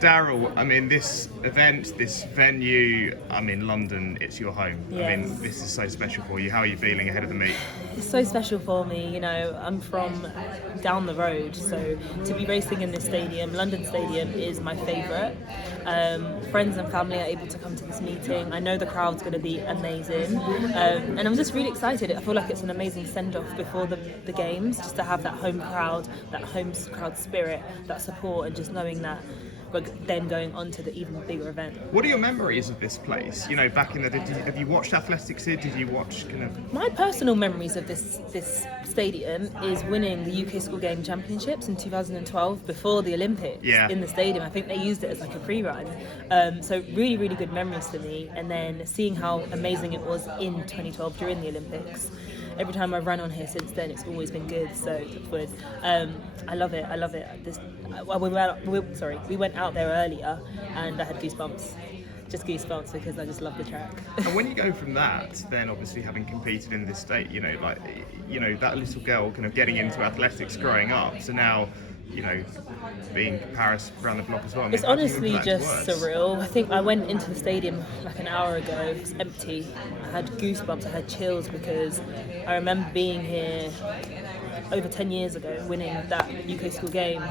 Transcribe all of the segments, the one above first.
Daryll, I mean, this event, this venue, I'm in London, it's your home. Yes. I mean, this is so special for you. How are you feeling ahead of the meet? It's so special for me, you know, I'm from down the road, so to be racing in this stadium, London Stadium, is my favourite. Friends and family are able to come to this meeting. I know the crowd's going to be amazing, and I'm just really excited. I feel like it's an amazing send-off before the games, just to have that home crowd spirit, that support, and just knowing that we're then going on to the even bigger event. What are your memories of this place? You know, back in the day, have you watched athletics here? Did you watch kind of... My personal memories of this stadium is winning the UK School Game Championships in 2012 before the Olympics in the stadium. I think they used it as like a pre-run. So really, really good memories for me. And then seeing how amazing it was in 2012 during the Olympics. Every time I've run on here since then, it's always been good. So it's good. I love it. We went out there earlier, and I had goosebumps. Just goosebumps because I just love the track. And when you go from that, then obviously having competed in this state, you know, like, you know, that little girl kind of getting into athletics growing up. So now, you know, being Paris around the block as well. I mean, it's honestly just surreal. I think I went into the stadium like an hour ago. It was empty. I had goosebumps. I had chills because I remember being here over 10 years ago, winning that UK School Games,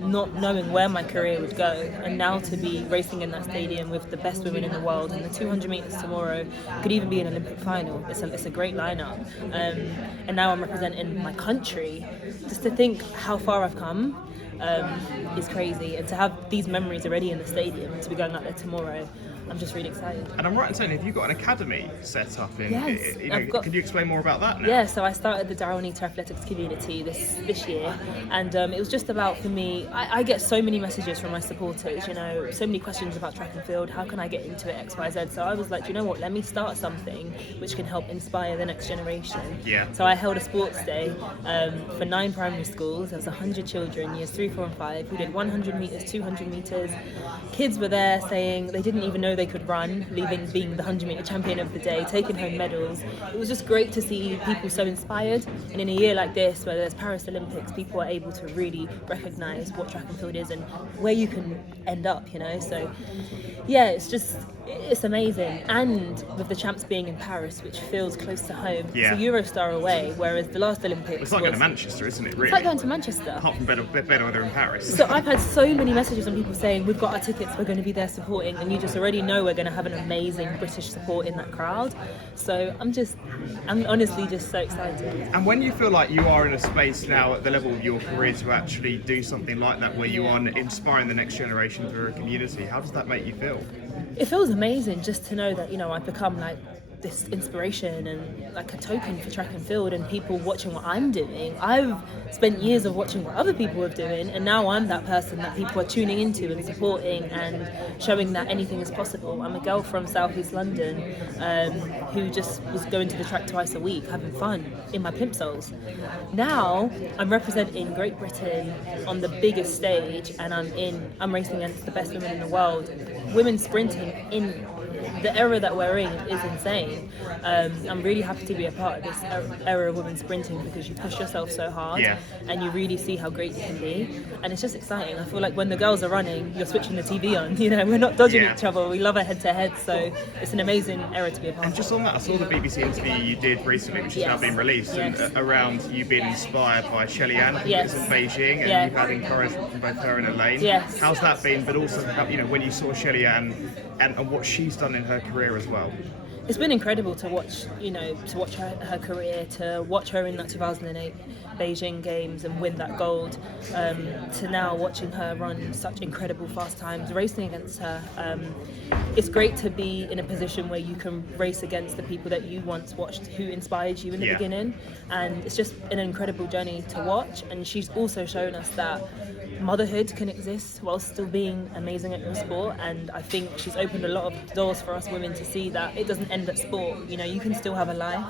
not knowing where my career would go, and now to be racing in that stadium with the best women in the world, and the 200 metres tomorrow could even be an Olympic final. It's a great lineup, and now I'm representing my country. Just to think how far I've come is crazy, and to have these memories already in the stadium, to be going out there tomorrow, I'm just really excited. And I'm right in saying, have you got an academy set up in? Yes, you know, can you explain more about that now? Yeah, so I started the Daryll Neita athletics community this year, and it was just about, for me, I get so many messages from my supporters, you know, so many questions about track and field, how can I get into it, X, Y, Z. So I was like, you know what, let me start something which can help inspire the next generation. Yeah. So I held a sports day for 9 primary schools. There was 100 children, years 3, 4 and 5, who did 100 metres, 200 metres. Kids were there saying they didn't even know they could run, being the 100 metre champion of the day, taking home medals. It was just great to see people so inspired, and in a year like this where there's Paris Olympics, people are able to really recognise what track and field is and where you can end up, you know. So yeah, it's amazing. And with the champs being in Paris, which feels close to home, it's a Eurostar away, whereas the last Olympics it's like going to Manchester, isn't it, really? It's like going to Manchester. Apart from better weather in Paris. So I've had so many messages from people saying, we've got our tickets, we're going to be there supporting, and you just already know we're going to have an amazing British support in that crowd. So I'm honestly just so excited. And when you feel like you are in a space now at the level of your career to actually do something like that, where you are inspiring the next generation through a community, how does that make you feel? It feels amazing just to know that, you know, I've become like this inspiration and like a token for track and field, and people watching what I'm doing. I've spent years of watching what other people are doing, and now I'm that person that people are tuning into and supporting and showing that anything is possible. I'm a girl from South East London who just was going to the track twice a week, having fun in my plimsolls. Now I'm representing Great Britain on the biggest stage, and I'm racing against the best women in the world. Women sprinting in the era that we're in is insane. I'm really happy to be a part of this era of women sprinting, because you push yourself so hard and you really see how great you can be, and it's just exciting. I feel like when the girls are running, you're switching the TV on, you know, we're not dodging each other, we love a head-to-head, so it's an amazing era to be a part of. And just on that, I saw the BBC interview you did recently, which has now been released, and around you being inspired by Shelly-Ann, I think it was in Beijing, and you've had encouragement from both her and Elaine. How's that been? But also, you know, when you saw Shelly-Ann and what she's done in her career as well. It's been incredible to watch, you know, her career, to watch her in that 2008 Beijing Games and win that gold, to now watching her run such incredible fast times, racing against her. It's great to be in a position where you can race against the people that you once watched, who inspired you in the beginning, and it's just an incredible journey to watch. And she's also shown us that motherhood can exist while still being amazing at your sport, and I think she's opened a lot of doors for us women to see that it doesn't end at sport. You know, you can still have a life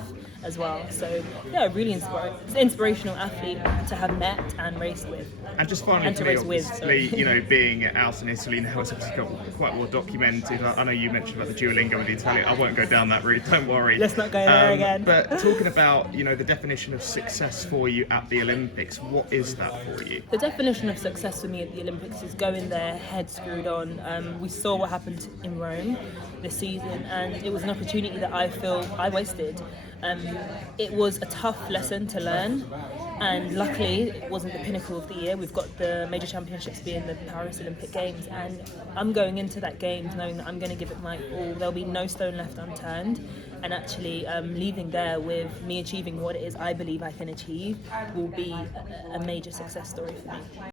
as well. So yeah, really inspirational athlete to have met and raced with. And just finally, And to for me, race with, obviously, sorry. you know, being out in Italy now, it's obviously got quite well documented. I know you mentioned about the Duolingo with the Italian. I won't go down that route, don't worry. Let's not go there again. But talking about, you know, the definition of success for you at the Olympics, what is that for you? The definition of success for me at the Olympics is going there, head screwed on. We saw what happened in Rome this season, and it was an opportunity that I feel I wasted. It was a tough lesson to learn, and luckily it wasn't the pinnacle of the year. We've got the major championships being the Paris Olympic Games, and I'm going into that Games knowing that I'm going to give it my all. There'll be no stone left unturned, and actually leaving there with me achieving what it is I believe I can achieve will be a major success story for me.